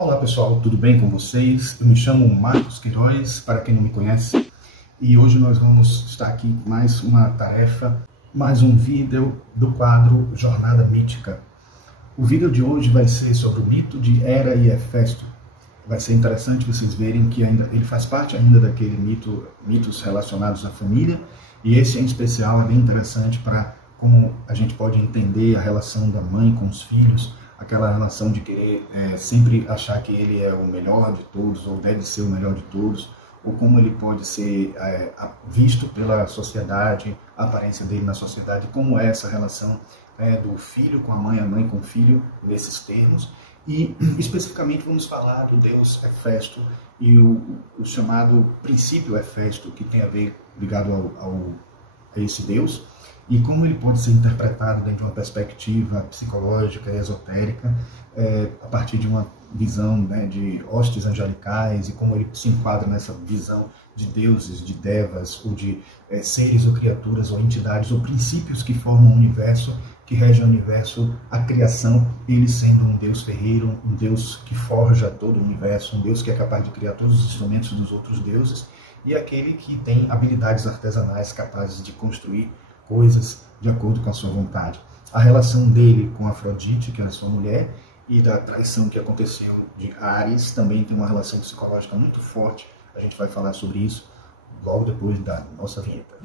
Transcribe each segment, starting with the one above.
Olá pessoal, tudo bem com vocês? Eu me chamo Marcos Queiroz, para quem não me conhece, e hoje nós vamos estar aqui com mais uma tarefa, mais um vídeo do quadro Jornada Mítica. O vídeo de hoje vai ser sobre o mito de Hera e Hefesto. Vai ser interessante vocês verem que ele faz parte ainda daquele mitos relacionados à família, e esse em especial é bem interessante para como a gente pode entender a relação da mãe com os filhos, aquela relação de querer sempre achar que ele é o melhor de todos, ou deve ser o melhor de todos, ou como ele pode ser visto pela sociedade, a aparência dele na sociedade, como é essa relação do filho com a mãe com o filho, nesses termos. E especificamente vamos falar do deus Hefesto e o chamado princípio Hefesto, que tem a ver ligado a esse deus, e como ele pode ser interpretado dentro de uma perspectiva psicológica e esotérica, a partir de uma visão de hostes angelicais, e como ele se enquadra nessa visão de deuses, de devas, ou de seres ou criaturas ou entidades ou princípios que formam o universo, que regem o universo, a criação, ele sendo um deus ferreiro, um deus que forja todo o universo, um deus que é capaz de criar todos os instrumentos dos outros deuses, e aquele que tem habilidades artesanais capazes de construir coisas de acordo com a sua vontade. A relação dele com Afrodite, que era sua mulher, e da traição que aconteceu de Ares, também tem uma relação psicológica muito forte. A gente vai falar sobre isso logo depois da nossa vinheta.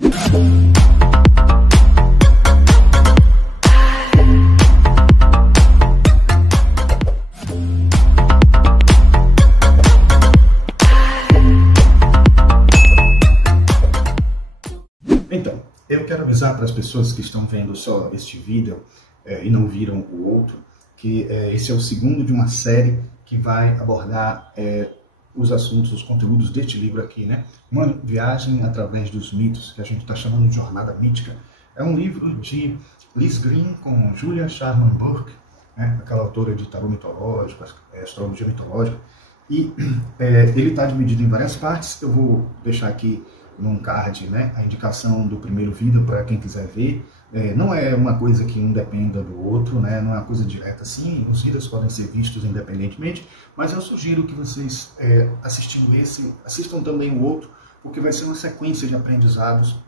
Então, eu quero avisar para as pessoas que estão vendo só este vídeo e não viram o outro, que esse é o segundo de uma série que vai abordar os assuntos, os conteúdos deste livro aqui, né? Uma viagem através dos mitos, que a gente está chamando de Jornada Mítica. É um livro de Liz Green com Julia Sharman Burke, né? Aquela autora de tarô mitológico, astrologia mitológica, e ele está dividido em várias partes. Eu vou deixar aqui num card, né, a indicação do primeiro vídeo para quem quiser ver. Não é uma coisa que um dependa do outro, né, não é uma coisa direta assim, os vídeos podem ser vistos independentemente, mas eu sugiro que vocês, assistindo esse, assistam também o outro, porque vai ser uma sequência de aprendizados.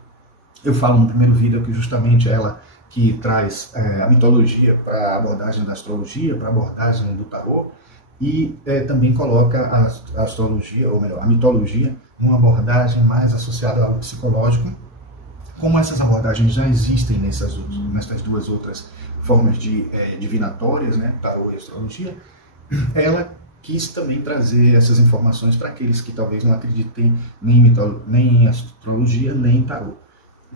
Eu falo no primeiro vídeo que justamente ela que traz a mitologia para a abordagem da astrologia, para a abordagem do tarô, e também coloca a astrologia, ou melhor, a mitologia, numa abordagem mais associada ao psicológico. Como essas abordagens já existem nessas duas outras formas divinatórias, né, tarô e astrologia, ela quis também trazer essas informações para aqueles que talvez não acreditem nem em astrologia, nem em tarô.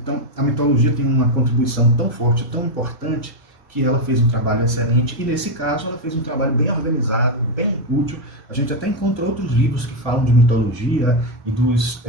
Então, a mitologia tem uma contribuição tão forte, tão importante, que ela fez um trabalho excelente, e nesse caso ela fez um trabalho bem organizado, bem útil. A gente até encontra outros livros que falam de mitologia e dos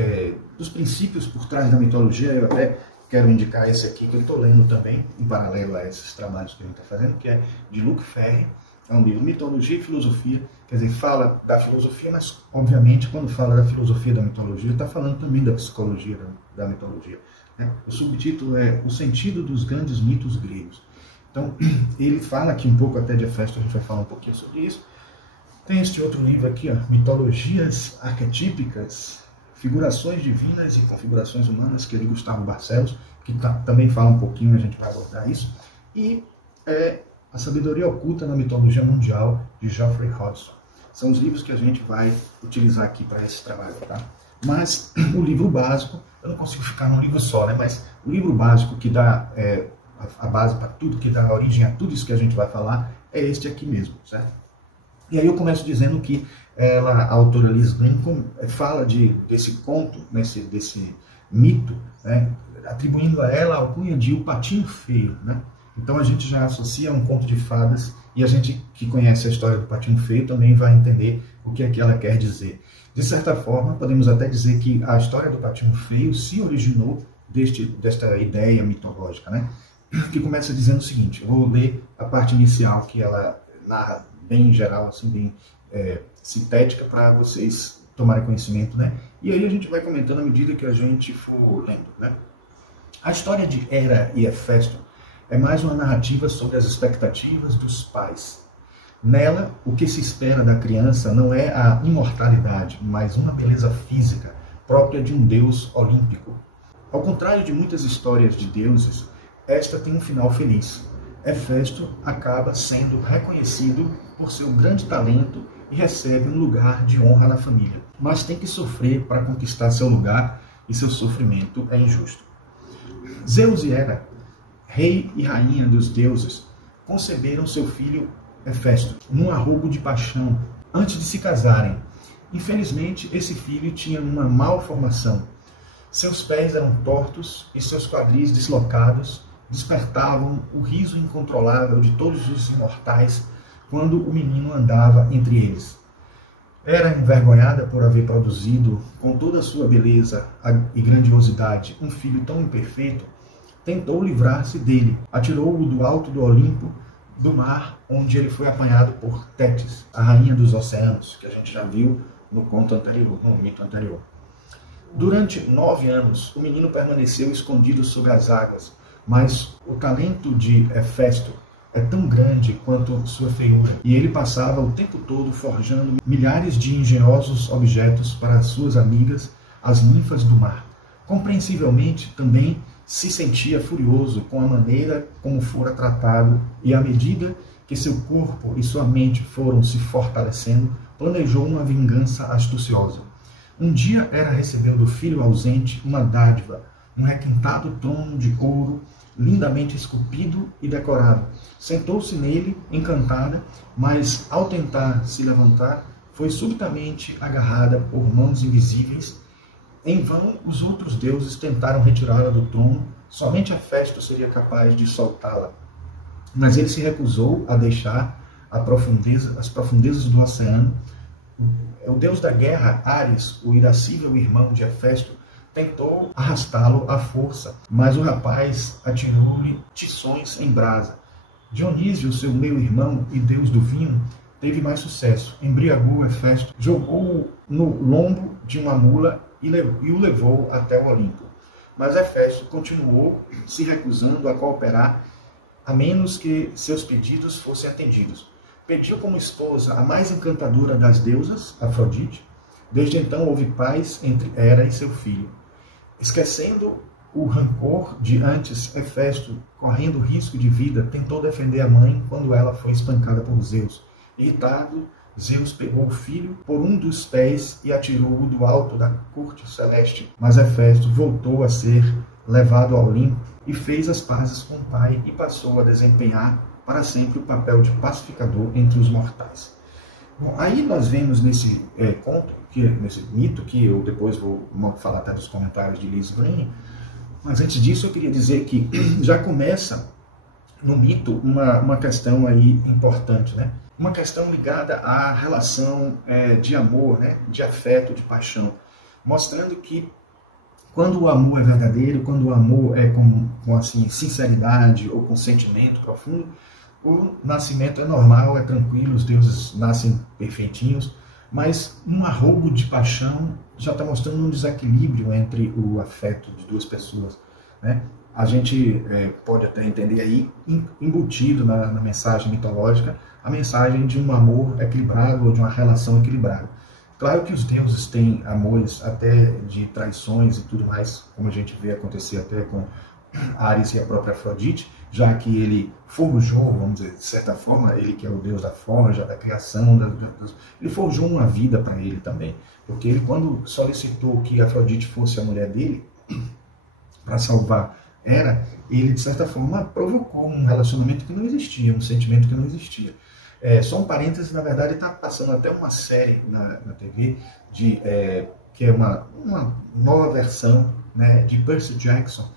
princípios por trás da mitologia. Eu até quero indicar esse aqui, que eu estou lendo também, em paralelo a esses trabalhos que a gente está fazendo, que é de Luc Ferry. É um livro Mitologia e Filosofia, quer dizer, fala da filosofia, mas obviamente quando fala da filosofia da mitologia, está falando também da psicologia da mitologia, né? O subtítulo é O Sentido dos Grandes Mitos Gregos. Então, ele fala aqui um pouco até de Hefesto, a gente vai falar um pouquinho sobre isso. Tem este outro livro aqui, ó, Mitologias Arquetípicas, Figurações Divinas e Configurações Humanas, que é de Gustavo Barcelos, que também fala um pouquinho, a gente vai abordar isso. E A Sabedoria Oculta na Mitologia Mundial, de Geoffrey Hodgson. São os livros que a gente vai utilizar aqui para esse trabalho, tá? Mas o livro básico, eu não consigo ficar num livro só, né? Mas o livro básico que dá a base para tudo, que dá origem a tudo isso que a gente vai falar, é este aqui mesmo, certo? E aí eu começo dizendo que a autora Liz Green fala desse conto, desse mito, né, atribuindo a ela a alcunha de O Patinho Feio, né? Então a gente já associa a um conto de fadas, e a gente que conhece a história do Patinho Feio também vai entender o que é que ela quer dizer. De certa forma, podemos até dizer que a história do Patinho Feio se originou desta ideia mitológica, né? Que começa dizendo o seguinte, eu vou ler a parte inicial que ela narra bem geral, assim, bem sintética, para vocês tomarem conhecimento, né? E aí a gente vai comentando à medida que a gente for lendo, né? A história de Hera e Hefesto é mais uma narrativa sobre as expectativas dos pais. Nela, o que se espera da criança não é a imortalidade, mas uma beleza física própria de um deus olímpico. Ao contrário de muitas histórias de deuses, esta tem um final feliz. Hefesto acaba sendo reconhecido por seu grande talento e recebe um lugar de honra na família. Mas tem que sofrer para conquistar seu lugar e seu sofrimento é injusto. Zeus e Hera, rei e rainha dos deuses, conceberam seu filho Hefesto num arrobo de paixão antes de se casarem. Infelizmente, esse filho tinha uma malformação. Seus pés eram tortos e seus quadris deslocados despertavam o riso incontrolável de todos os imortais quando o menino andava entre eles. Hera, envergonhada por haver produzido, com toda a sua beleza e grandiosidade, um filho tão imperfeito, tentou livrar-se dele. Atirou-o do alto do Olimpo, do mar, onde ele foi apanhado por Tétis, a rainha dos oceanos, que a gente já viu no conto anterior, no mito anterior. Durante 9 anos, o menino permaneceu escondido sob as águas, mas o talento de Hefesto é tão grande quanto sua feiura, e ele passava o tempo todo forjando milhares de engenhosos objetos para suas amigas, as ninfas do mar. Compreensivelmente, também se sentia furioso com a maneira como fora tratado, e à medida que seu corpo e sua mente foram se fortalecendo, planejou uma vingança astuciosa. Um dia Hera recebeu do filho ausente uma dádiva, um requintado trono de ouro, lindamente esculpido e decorado. Sentou-se nele, encantada, mas ao tentar se levantar, foi subitamente agarrada por mãos invisíveis. Em vão, os outros deuses tentaram retirá-la do trono, somente Hefesto seria capaz de soltá-la. Mas ele se recusou a deixar as profundezas do oceano. O deus da guerra, Ares, o irascível irmão de Hefesto, tentou arrastá-lo à força, mas o rapaz atirou-lhe tições em brasa. Dionísio, seu meio-irmão e deus do vinho, teve mais sucesso. Embriagou Hefesto, jogou-o no lombo de uma mula e o levou até o Olimpo. Mas Hefesto continuou se recusando a cooperar, a menos que seus pedidos fossem atendidos. Pediu como esposa a mais encantadora das deusas, Afrodite. Desde então houve paz entre Hera e seu filho. Esquecendo o rancor de antes, Hefesto, correndo risco de vida, tentou defender a mãe quando ela foi espancada por Zeus. Irritado, Zeus pegou o filho por um dos pés e atirou-o do alto da corte celeste. Mas Hefesto voltou a ser levado ao Olimpo e fez as pazes com o pai e passou a desempenhar para sempre o papel de pacificador entre os mortais. Bom, aí nós vemos nesse conto, nesse mito, que eu depois vou falar até dos comentários de Liz Green, mas antes disso eu queria dizer que já começa no mito uma questão aí importante, né? Uma questão ligada à relação de amor, né? De afeto, de paixão, mostrando que quando o amor é verdadeiro, quando o amor é com assim, sinceridade ou com sentimento profundo, o nascimento é normal, é tranquilo, os deuses nascem perfeitinhos, mas um arrobo de paixão já está mostrando um desequilíbrio entre o afeto de duas pessoas, né? A gente pode até entender aí, embutido na mensagem mitológica, a mensagem de um amor equilibrado ou de uma relação equilibrada. Claro que os deuses têm amores até de traições e tudo mais, como a gente vê acontecer até com Ares e a própria Afrodite, já que ele forjou, vamos dizer, de certa forma, ele que é o deus da forja, da criação, ele forjou uma vida para ele também. Porque ele, quando solicitou que Afrodite fosse a mulher dele, para salvar Hera, ele, de certa forma, provocou um relacionamento que não existia, um sentimento que não existia. Só um parênteses, na verdade, está passando até uma série na TV, que é uma nova versão, né, de Percy Jackson,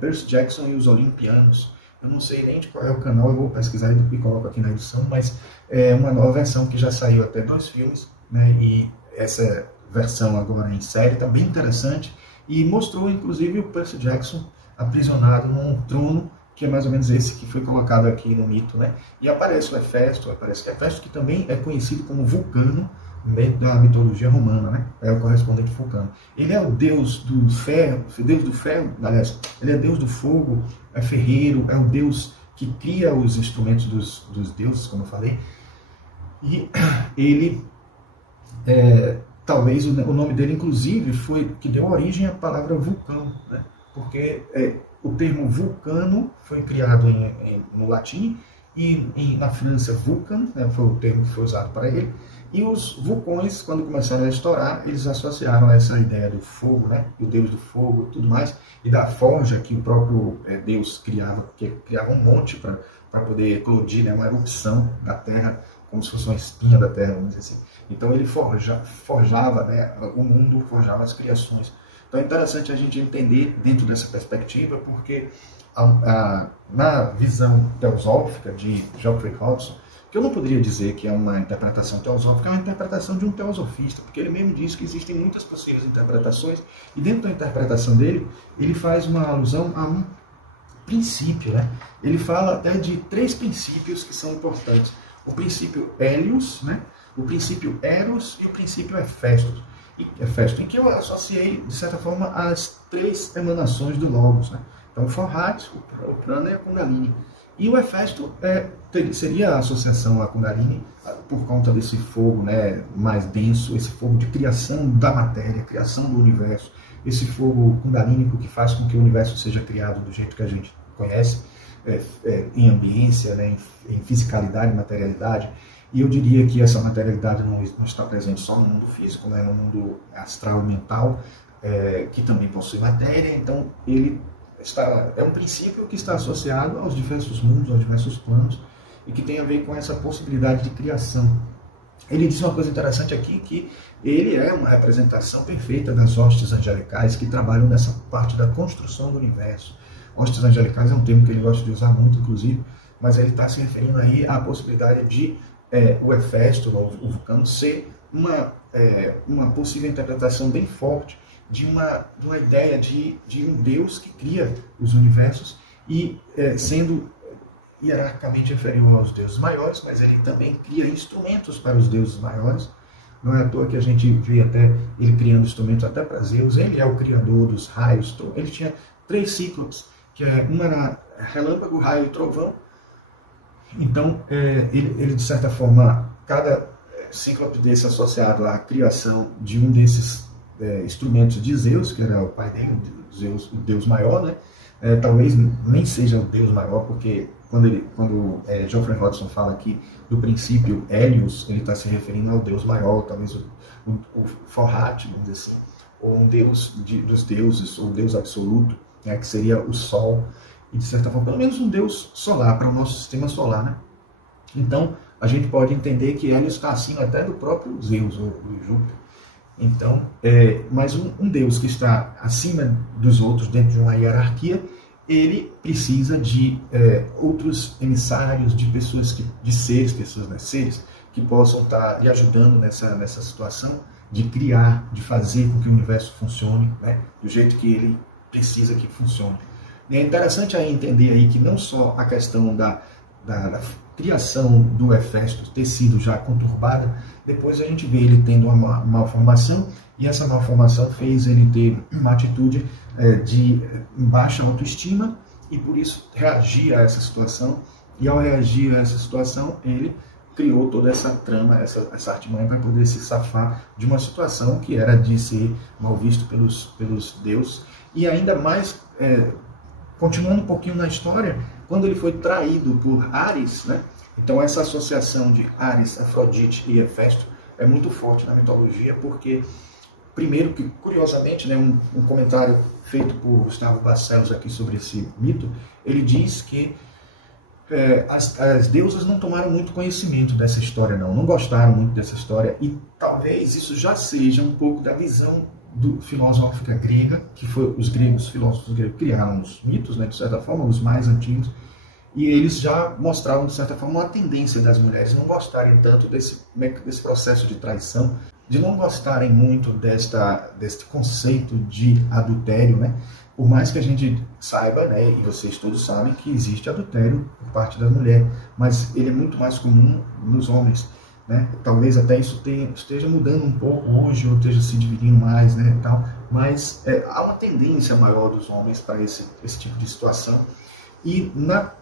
Percy Jackson e os Olimpianos. Eu não sei nem de qual é o canal, eu vou pesquisar e coloco aqui na edição, mas é uma nova versão que já saiu até 2 filmes, né, e essa versão agora em série está bem interessante, e mostrou inclusive o Percy Jackson aprisionado num trono, que é mais ou menos esse que foi colocado aqui no mito, né? E aparece o Hefesto, que também é conhecido como Vulcano, dentro da mitologia romana, né? É o correspondente Vulcano. Ele é o deus do ferro, aliás, ele é deus do fogo, é ferreiro, é o deus que cria os instrumentos dos deuses, como eu falei. e ele, talvez o nome dele, inclusive, foi que deu origem à palavra vulcão, né? Porque o termo vulcano foi criado no latim, e na França, vulcan, né, foi o termo que foi usado para ele, e os vulcões, quando começaram a estourar, eles associaram essa ideia do fogo, né, o deus do fogo e tudo mais, e da forja que o próprio Deus criava, porque criava um monte para poder eclodir, né, uma erupção da terra, como se fosse uma espinha da terra, vamos dizer assim. Então ele forjava, né, o mundo, forjava as criações. Então é interessante a gente entender dentro dessa perspectiva, porque na visão teosófica de Geoffrey Hodgson, que eu não poderia dizer que é uma interpretação teosófica, é uma interpretação de um teosofista, porque ele mesmo diz que existem muitas possíveis interpretações, e dentro da interpretação dele, ele faz uma alusão a um princípio, né? Ele fala até de 3 princípios que são importantes. O princípio Helios, né? O princípio Eros e o princípio Hefesto, em que eu associei, de certa forma, as 3 emanações do Logos, né? Então, o Forhat, o Prana e a Kundalini. E o Hefesto seria a associação à Kundalini por conta desse fogo, né, mais denso, esse fogo de criação da matéria, criação do universo, esse fogo kundalínico que faz com que o universo seja criado do jeito que a gente conhece, em ambiência, né, em fisicalidade, materialidade. E eu diria que essa materialidade não está presente só no mundo físico, né, no mundo astral e mental, que também possui matéria. Então, é um princípio que está associado aos diversos mundos, aos diversos planos, e que tem a ver com essa possibilidade de criação. Ele diz uma coisa interessante aqui, que ele é uma representação perfeita das hostes angelicais que trabalham nessa parte da construção do universo. Hostes angelicais é um termo que ele gosta de usar muito, inclusive, mas ele está se referindo aí à possibilidade de o Hefesto, o vulcano, ser uma possível interpretação bem forte de uma ideia de um Deus que cria os universos e sendo hierarquicamente inferior aos deuses maiores, mas ele também cria instrumentos para os deuses maiores. Não é à toa que a gente vê até ele criando instrumentos até para Zeus. Ele é o criador dos raios. Ele tinha 3 cíclopes, que uma era relâmpago, raio e trovão. Então, ele de certa forma, cada cíclope desse associado à criação de um desses instrumentos de Zeus, que era o pai dele, Zeus, o deus maior, né? Talvez nem seja o deus maior, porque quando Geoffrey Hodgson fala aqui do princípio Helios, ele está se referindo ao deus maior, talvez o Forhat, vamos dizer assim, ou um deus dos deuses, ou um deus absoluto, né, que seria o Sol, e de certa forma, pelo menos um deus solar, para o nosso sistema solar, né? Então, a gente pode entender que Helios está acima até do próprio Zeus, ou do Júpiter. Então, mas um Deus que está acima dos outros, dentro de uma hierarquia, ele precisa de outros emissários, de pessoas, de seres, seres que possam estar lhe ajudando nessa situação de criar, de fazer com que o universo funcione, né, do jeito que ele precisa que funcione. E é interessante aí entender aí que não só a questão da criação do Hefesto ter sido já conturbada, depois a gente vê ele tendo uma malformação, e essa malformação fez ele ter uma atitude de baixa autoestima, e por isso reagir a essa situação, e ao reagir a essa situação, ele criou toda essa trama, essa artimanha para poder se safar de uma situação que era de ser mal visto pelos deuses. E ainda mais, continuando um pouquinho na história, quando ele foi traído por Ares, né? Então essa associação de Ares, Afrodite e Hefesto é muito forte na mitologia, porque, primeiro que, curiosamente, né, um comentário feito por Gustavo Barcelos aqui sobre esse mito, ele diz que as deusas não tomaram muito conhecimento dessa história, não gostaram muito dessa história, e talvez isso já seja um pouco da visão filosófica grega, que foi os filósofos gregos criaram os mitos, né, de certa forma, os mais antigos, e eles já mostravam, de certa forma, uma tendência das mulheres não gostarem tanto desse processo de traição, de não gostarem muito deste conceito de adultério, né? Por mais que a gente saiba, né, e vocês todos sabem, que existe adultério por parte da mulher, mas ele é muito mais comum nos homens, né? Talvez até isso esteja mudando um pouco hoje, ou esteja se dividindo mais, né, e tal, mas há uma tendência maior dos homens para esse tipo de situação. E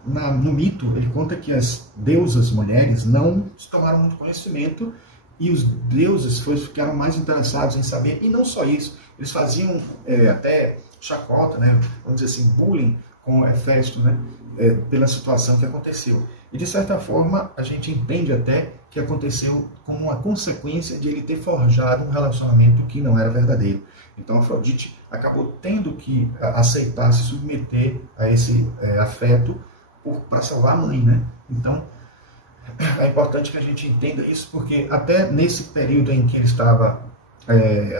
no mito, ele conta que as deusas mulheres não tomaram muito conhecimento e os deuses ficaram mais interessados em saber. E não só isso, eles faziam até chacota, né, vamos dizer assim, bullying com Hefesto, né, pela situação que aconteceu. E de certa forma, a gente entende até que aconteceu como uma consequência de ele ter forjado um relacionamento que não era verdadeiro. Então Afrodite acabou tendo que aceitar, se submeter a esse afeto para salvar a mãe, né? Então é importante que a gente entenda isso, porque até nesse período em que ele estava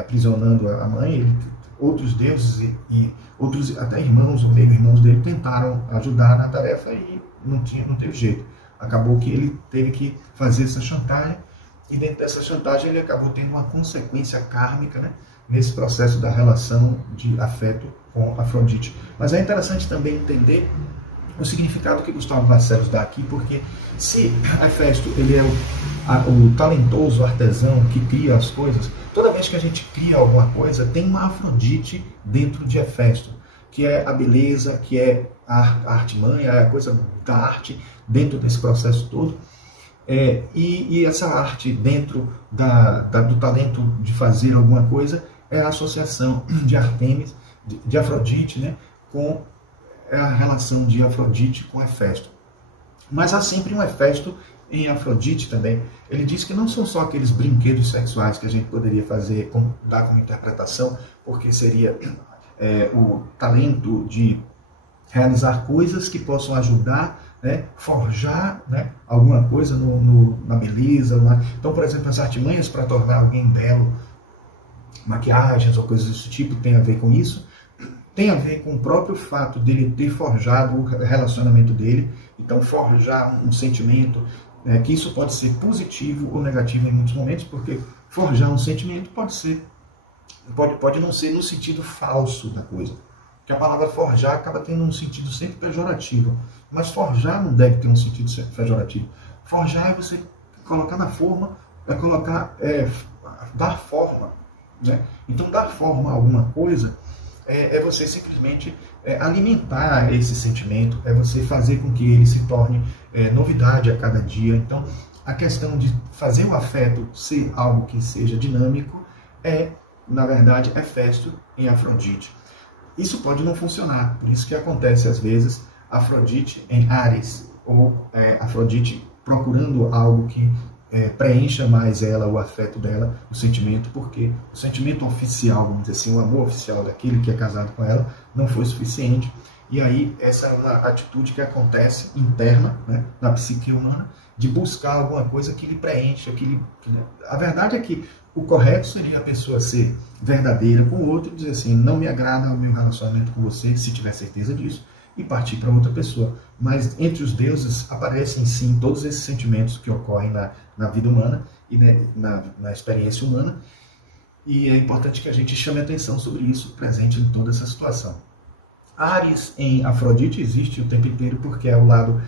aprisionando a mãe, outros deuses e outros até irmãos ou meio-irmãos dele tentaram ajudar na tarefa e não teve jeito. Acabou que ele teve que fazer essa chantagem, e dentro dessa chantagem ele acabou tendo uma consequência kármica, né, nesse processo da relação de afeto com Afrodite. Mas é interessante também entender o significado que Gustavo Barcelos dá aqui, porque se Hefesto ele é o talentoso artesão que cria as coisas, toda vez que a gente cria alguma coisa, tem uma Afrodite dentro de Hefesto, que é a beleza, que é a arte-mãe, a coisa da arte dentro desse processo todo. E essa arte dentro do talento de fazer alguma coisa é a associação de Artemis, de Afrodite, né, com a relação de Afrodite com Hefesto. Mas há sempre um Hefesto em Afrodite também. Ele diz que não são só aqueles brinquedos sexuais que a gente poderia dar como interpretação, porque seria o talento de realizar coisas que possam ajudar, né, forjar, né, alguma coisa na beleza. Então, por exemplo, as artimanhas para tornar alguém belo, maquiagens ou coisas desse tipo, tem a ver com isso. Tem a ver com o próprio fato dele ter forjado o relacionamento dele. Então, forjar um sentimento, que isso pode ser positivo ou negativo em muitos momentos, porque forjar um sentimento pode não ser no sentido falso da coisa. Porque a palavra forjar acaba tendo um sentido sempre pejorativo. Mas forjar não deve ter um sentido pejorativo. Forjar é você colocar na forma, dar forma, né? Então, dar forma a alguma coisa é você simplesmente alimentar esse sentimento, é você fazer com que ele se torne novidade a cada dia. Então, a questão de fazer o afeto ser algo que seja dinâmico na verdade, Hefesto em Afrodite. Isso pode não funcionar, por isso que acontece às vezes Afrodite em Áries, ou Afrodite procurando algo que preencha mais ela, o afeto dela, o sentimento, porque o sentimento oficial, vamos dizer assim, o amor oficial daquele que é casado com ela, não foi suficiente. E aí essa é uma atitude que acontece interna, né, na psique humana, de buscar alguma coisa que lhe preencha. A verdade é que o correto seria a pessoa ser verdadeira com o outro e dizer assim, não me agrada o meu relacionamento com você, se tiver certeza disso, e partir para outra pessoa. Mas entre os deuses aparecem sim todos esses sentimentos que ocorrem na vida humana e na experiência humana, e é importante que a gente chame atenção sobre isso presente em toda essa situação. Áries em Afrodite existe o tempo inteiro porque é o lado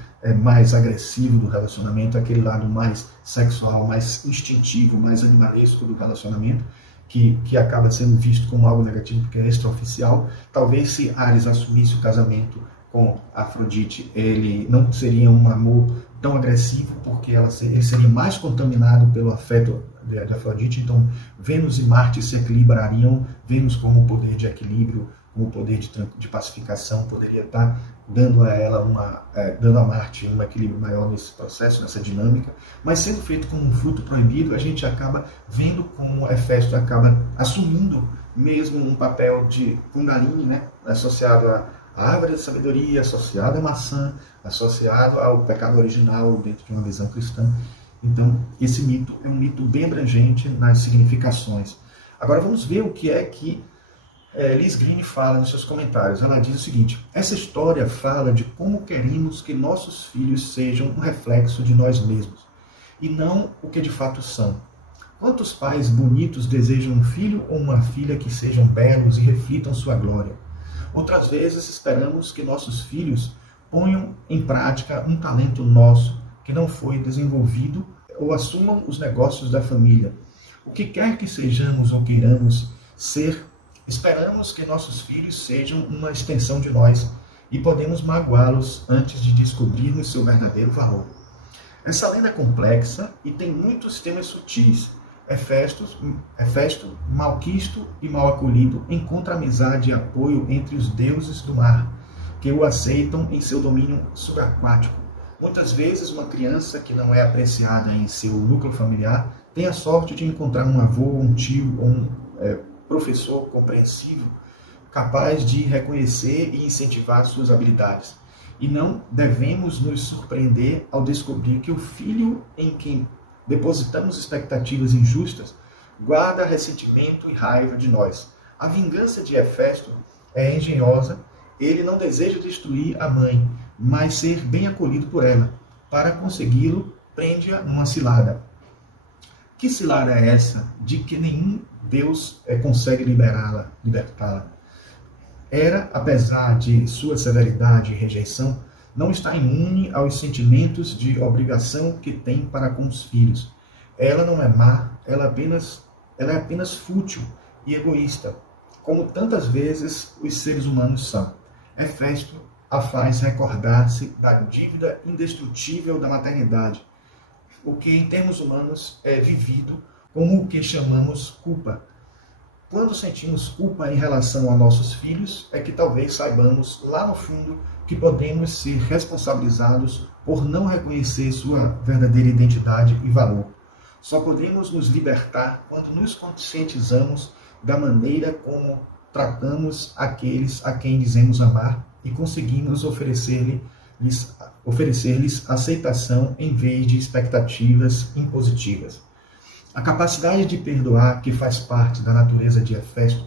mais agressivo do relacionamento, aquele lado mais sexual, mais instintivo, mais animalesco do relacionamento, que acaba sendo visto como algo negativo porque é extraoficial. Talvez se Áries assumisse o casamento com Afrodite, ele não seria um amor tão agressivo, porque ele seria mais contaminado pelo afeto de Afrodite. Então Vênus e Marte se equilibrariam, Vênus como poder de equilíbrio, como poder de pacificação, poderia estar dando a ela dando a Marte um equilíbrio maior nesse processo, nessa dinâmica, mas sendo feito como um fruto proibido, a gente acaba vendo como Hefesto acaba assumindo mesmo um papel de Kundalini, né, associado à árvore da sabedoria, associado à maçã, associado ao pecado original dentro de uma visão cristã. Então, esse mito é um mito bem abrangente nas significações. Agora vamos ver o que é que Liz Greene fala nos seus comentários. Ela diz o seguinte: essa história fala de como queremos que nossos filhos sejam um reflexo de nós mesmos, e não o que de fato são. Quantos pais bonitos desejam um filho ou uma filha que sejam belos e reflitam sua glória? Outras vezes esperamos que nossos filhos ponham em prática um talento nosso que não foi desenvolvido ou assumam os negócios da família. O que quer que sejamos ou queiramos ser, esperamos que nossos filhos sejam uma extensão de nós e podemos magoá-los antes de descobrirmos seu verdadeiro valor. Essa lenda é complexa e tem muitos temas sutis. Hefesto, malquisto e mal acolhido, encontra amizade e apoio entre os deuses do mar, que o aceitam em seu domínio subaquático. Muitas vezes, uma criança que não é apreciada em seu núcleo familiar tem a sorte de encontrar um avô, um tio ou um professor compreensivo, capaz de reconhecer e incentivar suas habilidades. E não devemos nos surpreender ao descobrir que o filho em quem depositamos expectativas injustas guarda ressentimento e raiva de nós. A vingança de Hefesto é engenhosa. Ele não deseja destruir a mãe, mas ser bem acolhido por ela. Para consegui-lo, prende-a numa cilada. Que cilada é essa de que nenhum Deus consegue libertá-la? Hera, apesar de sua severidade e rejeição, não está imune aos sentimentos de obrigação que tem para com os filhos. Ela não é má, ela é apenas fútil e egoísta, como tantas vezes os seres humanos são. Hefesto a faz recordar-se da dívida indestrutível da maternidade, o que em termos humanos é vivido como o que chamamos culpa. Quando sentimos culpa em relação a nossos filhos, é que talvez saibamos lá no fundo que podemos ser responsabilizados por não reconhecer sua verdadeira identidade e valor. Só podemos nos libertar quando nos conscientizamos da maneira como tratamos aqueles a quem dizemos amar e conseguimos oferecer-lhes aceitação em vez de expectativas impositivas. A capacidade de perdoar, que faz parte da natureza de Hefesto,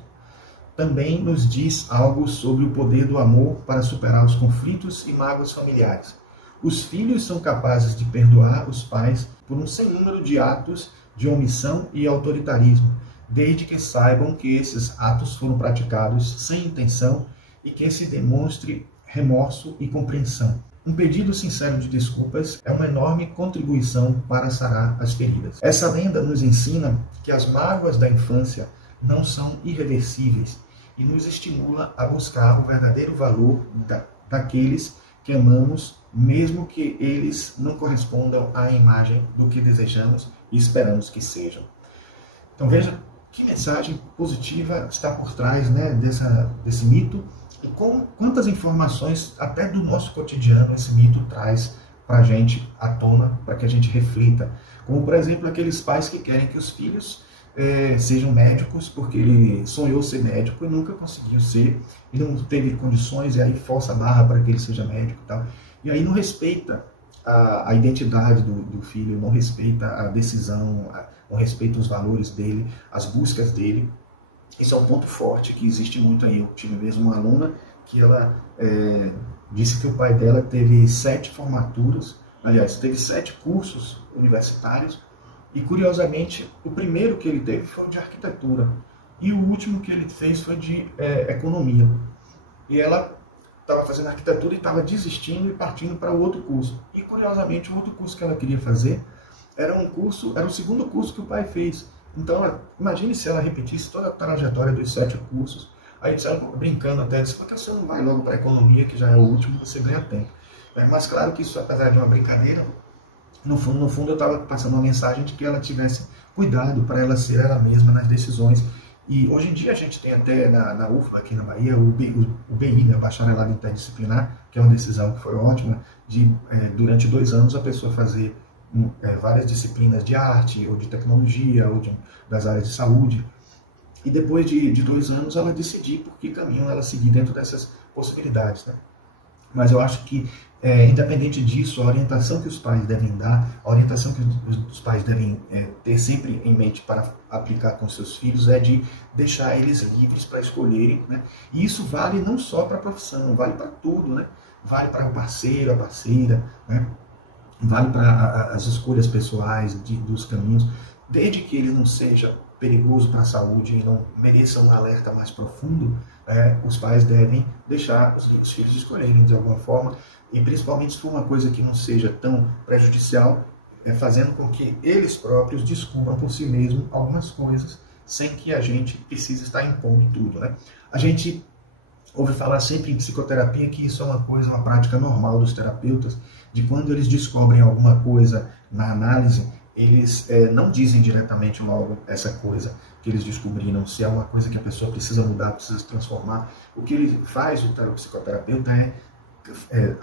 também nos diz algo sobre o poder do amor para superar os conflitos e mágoas familiares. Os filhos são capazes de perdoar os pais por um sem número de atos de omissão e autoritarismo, desde que saibam que esses atos foram praticados sem intenção e que se demonstre remorso e compreensão. Um pedido sincero de desculpas é uma enorme contribuição para sarar as feridas. Essa lenda nos ensina que as mágoas da infância não são irreversíveis e nos estimula a buscar o verdadeiro valor daqueles que amamos, mesmo que eles não correspondam à imagem do que desejamos e esperamos que sejam. Então veja que mensagem positiva está por trás, né, desse mito, e quantas informações até do nosso cotidiano esse mito traz para a gente à tona, para que a gente reflita. Como, por exemplo, aqueles pais que querem que os filhos sejam médicos, porque ele sonhou ser médico e nunca conseguiu ser, e não teve condições, e aí força a barra para que ele seja médico e tal. E aí não respeita a identidade do filho, não respeita a decisão, não respeita os valores dele, as buscas dele. Isso é um ponto forte que existe muito aí. Eu tive mesmo uma aluna que ela disse que o pai dela teve 7 formaturas, aliás, teve 7 cursos universitários, e curiosamente o primeiro que ele teve foi de arquitetura e o último que ele fez foi de economia. E ela estava fazendo arquitetura e estava desistindo e partindo para o outro curso. E curiosamente o outro curso que ela queria fazer era o segundo curso que o pai fez. Então, imagine se ela repetisse toda a trajetória dos 7 cursos. Aí ela brincando até, disse, por que você não vai logo para a economia, que já é o último, você ganha tempo. Mas claro que isso, apesar de uma brincadeira, no fundo eu estava passando uma mensagem de que ela tivesse cuidado para ela ser ela mesma nas decisões. E hoje em dia a gente tem até na UFBA, aqui na Bahia, o BI, né, Bacharelado Interdisciplinar, que é uma decisão que foi ótima, de durante 2 anos a pessoa fazer várias disciplinas de arte, ou de tecnologia, ou das áreas de saúde. E depois de 2 anos ela decidir por que caminho ela seguir dentro dessas possibilidades, né? Mas eu acho que, independente disso, a orientação que os pais devem dar, a orientação que os pais devem ter sempre em mente para aplicar com seus filhos é de deixar eles livres para escolherem, né? E isso vale não só para a profissão, vale para tudo, né? Vale para o parceiro, a parceira, né? Vale para as escolhas pessoais dos caminhos, desde que ele não seja perigoso para a saúde e não mereça um alerta mais profundo. Os pais devem deixar os filhos escolherem de alguma forma, e principalmente se for uma coisa que não seja tão prejudicial, fazendo com que eles próprios descubram por si mesmos algumas coisas, sem que a gente precise estar impondo tudo, né? A gente ouve falar sempre em psicoterapia que isso é uma coisa, uma prática normal dos terapeutas, de quando eles descobrem alguma coisa na análise, eles não dizem diretamente logo essa coisa que eles descobriram, se é uma coisa que a pessoa precisa mudar, precisa se transformar. O que ele faz, o psicoterapeuta, é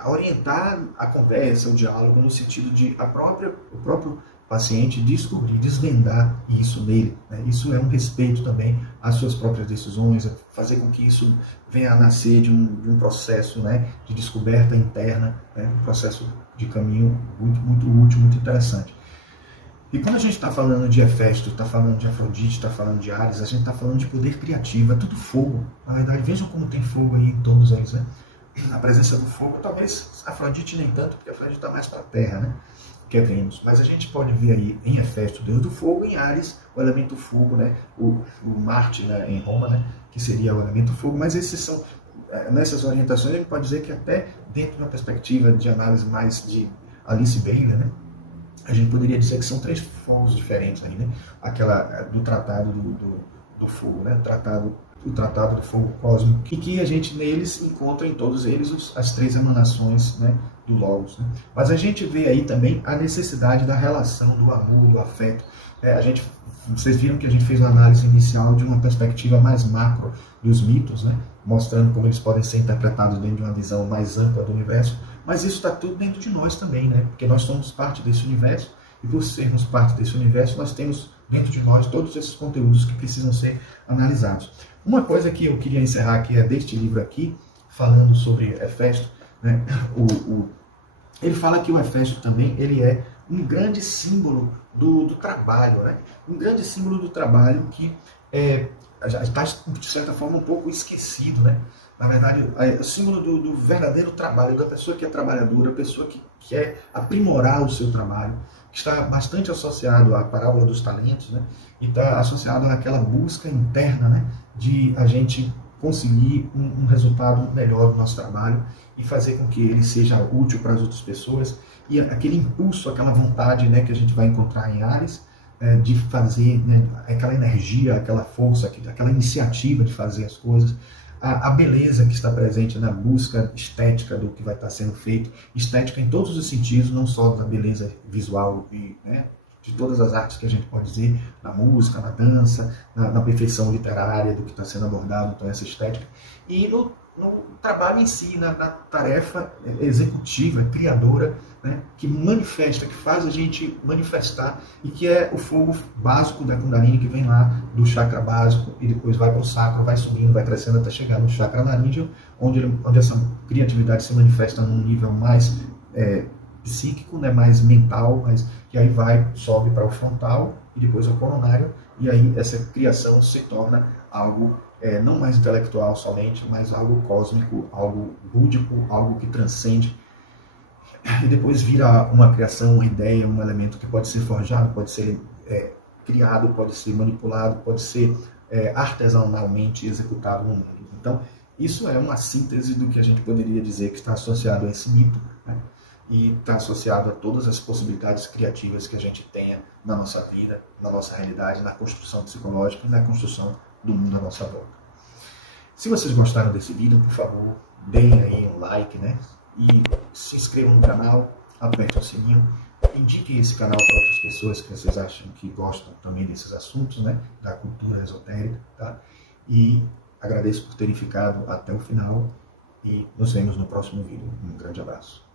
orientar a conversa, o diálogo, no sentido de o próprio paciente descobrir, desvendar isso nele. Né? Isso é um respeito também às suas próprias decisões, fazer com que isso venha a nascer de um processo, né, de descoberta interna, né, um processo de caminho muito, muito útil, muito interessante. E quando a gente está falando de Hefesto, está falando de Afrodite, está falando de Ares, a gente está falando de poder criativo, é tudo fogo. Na verdade, vejam como tem fogo aí em todos eles, né? A presença do fogo, talvez Afrodite nem tanto, porque Afrodite está mais para a terra, né? Que é Vênus. Mas a gente pode ver aí em Hefesto, Deus do fogo, em Ares, o elemento fogo, né? O Marte, né, em Roma, né, que seria o elemento fogo. Mas esses são, nessas orientações, a gente pode dizer que até dentro de uma perspectiva de análise mais de Alice Bailey, né, a gente poderia dizer que são 3 fogos diferentes aí, né? Aquela do tratado do fogo, né? O tratado do fogo cósmico, e que a gente neles encontra em todos eles as 3 emanações, né, do Logos. Né? Mas a gente vê aí também a necessidade da relação, do amor, do afeto. Vocês viram que a gente fez uma análise inicial de uma perspectiva mais macro dos mitos, né? Mostrando como eles podem ser interpretados dentro de uma visão mais ampla do universo, mas isso está tudo dentro de nós também, né? Porque nós somos parte desse universo, e por sermos parte desse universo, nós temos dentro de nós todos esses conteúdos que precisam ser analisados. Uma coisa que eu queria encerrar aqui é deste livro aqui, falando sobre Hefesto, né? Ele fala que o Hefesto também ele é um grande símbolo do trabalho, né? Um grande símbolo do trabalho que já está, de certa forma, um pouco esquecido, né? Na verdade, é o símbolo do verdadeiro trabalho, da pessoa que é trabalhadora, a pessoa que quer aprimorar o seu trabalho, que está bastante associado à parábola dos talentos, né? E está associado àquela busca interna, né, de a gente conseguir um resultado melhor do nosso trabalho e fazer com que ele seja útil para as outras pessoas. E aquele impulso, aquela vontade, né, que a gente vai encontrar em Ares, de fazer, né, aquela energia, aquela força, aquela iniciativa de fazer as coisas, a beleza que está presente na busca estética do que vai estar sendo feito, estética em todos os sentidos, não só da beleza visual e, né, de todas as artes que a gente pode dizer, na música, na dança, na perfeição literária do que está sendo abordado, então essa estética, e no trabalho em si, na tarefa executiva, criadora, né, que manifesta, que faz a gente manifestar, e que é o fogo básico da Kundalini, que vem lá do chakra básico e depois vai para o sacro, vai subindo, vai crescendo até chegar no chakra laríngeo, onde essa criatividade se manifesta num nível mais psíquico, né, mais mental, que aí sobe para o frontal e depois ao coronário, e aí essa criação se torna algo não mais intelectual somente, mas algo cósmico, algo búdico, algo que transcende, e depois vira uma criação, uma ideia, um elemento que pode ser forjado, pode ser criado, pode ser manipulado, pode ser artesanalmente executado no mundo. Então, isso é uma síntese do que a gente poderia dizer que está associado a esse mito, né? E está associado a todas as possibilidades criativas que a gente tenha na nossa vida, na nossa realidade, na construção psicológica e na construção do mundo à nossa volta. Se vocês gostaram desse vídeo, por favor, deem aí um like, né? E se inscrevam no canal, apertem o sininho, indiquem esse canal para outras pessoas que vocês acham que gostam também desses assuntos, né? Da cultura esotérica, tá? E agradeço por terem ficado até o final e nos vemos no próximo vídeo. Um grande abraço.